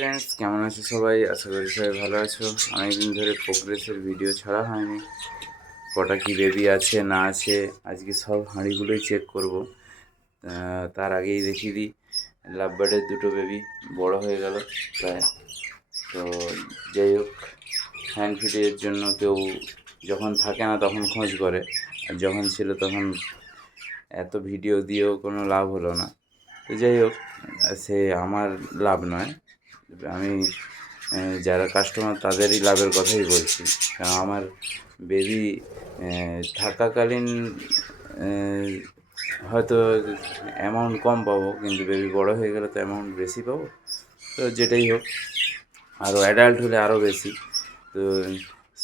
Friends, কেমন আছো সবাই? আশা করি সবাই ভালো আছো। অনেকদিন ধরে প্রোগ্রেসের ভিডিও ছাড়া হয়নি। কটা কি বেবি আছে না আছে আজকে সব হাঁড়িগুলোই চেক করব। তার আগেই দেখিয়ে দিই, লাভবার্ডের দুটো বেবি বড় হয়ে গেল প্রায়। তো যাই হোক, হ্যান্ড ফিডের জন্য কেউ যখন থাকে না তখন খোঁজ করে, আর যখন ছিল তখন এত ভিডিও দিয়েও কোনো লাভ হলো না। তো যাই হোক, সে আমার লাভ নয়, আমি যারা কাস্টমার তাদেরই লাভের কথাই বলছি। কারণ আমার বেবি থাকাকালীন হয়তো অ্যামাউন্ট কম পাবো, কিন্তু বেবি বড় হয়ে গেলে তো অ্যামাউন্ট বেশি পাবো। তো যেটাই হোক, আরও অ্যাডাল্ট হলে আরও বেশি। তো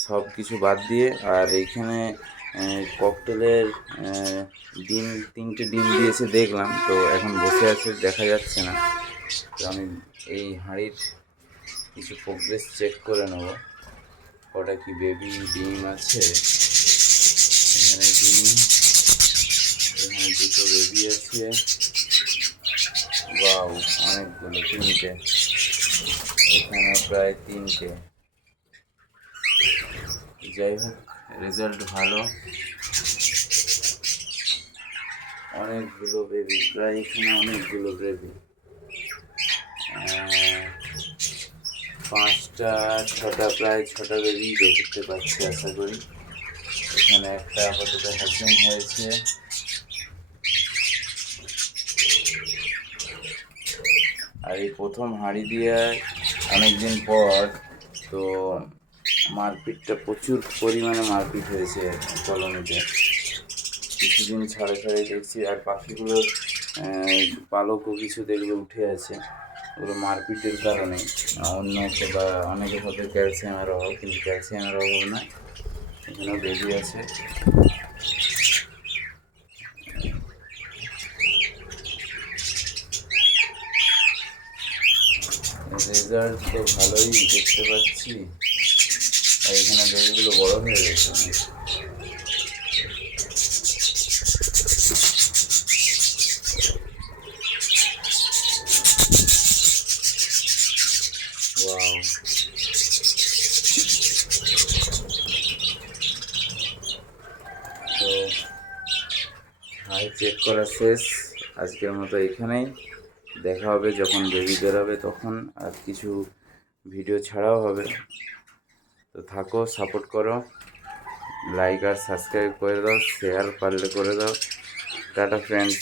সব কিছু বাদ দিয়ে, আর এইখানে ককটেলের ডিম 3টে ডিম দিয়েছে দেখলাম, তো এখন বসে আছে দেখা যাচ্ছে না। তো আমি এই হাঁড়ির কিছু প্রোগ্রেস চেক করে নেব, কটা কি বেবি ডিম আছে। এখানে ডিম, এখানে দুটো বেবি আছে। বাউ, অনেকগুলো, 3টে, এখানে প্রায় 3টে। যাই হোক, রেজাল্ট ভালো। অনেকগুলো বেবি, প্রায় এখানে অনেকগুলো বেবি, 5টা 6টা, প্রায় 6টা বেবি দেখতে পাচ্ছি আশা করি। এখানে একটা আপাতত হ্যাচিং হয়েছে। আর এই প্রথম হাঁড়ি দিয়ে অনেকদিন পর, তো মারপিটটা প্রচুর পরিমাণে মারপিট হয়েছে কলোনিতে। কিছুদিন ছাড়ে ছাড়ে দেখছি, আর পাখিগুলোর পালকও কিছু দেখলে উঠে আছে, ওগুলো মারপিটের কারণে। অন্য বা অনেকে ভাবে ক্যালসিয়ামের অভাব, কিন্তু ক্যালসিয়ামের অভাব না, এখানেও বেবি আছে। রেজাল্ট তো ভালোই দেখতে পাচ্ছি, আর এখানে বেবিগুলো বড় হয়ে গেছে অনেক। ওয়াও, তো হাই চেক করা শেষ আজকের মতো এখানেই। দেখা হবে যখন বেবি বেরোবে তখন, আর কিছু ভিডিও ছাড়াও হবে। তো থাকো, সাপোর্ট করো, লাইক আর সাবস্ক্রাইব করে দাও, শেয়ার পারলে করে দাও। Tata friends.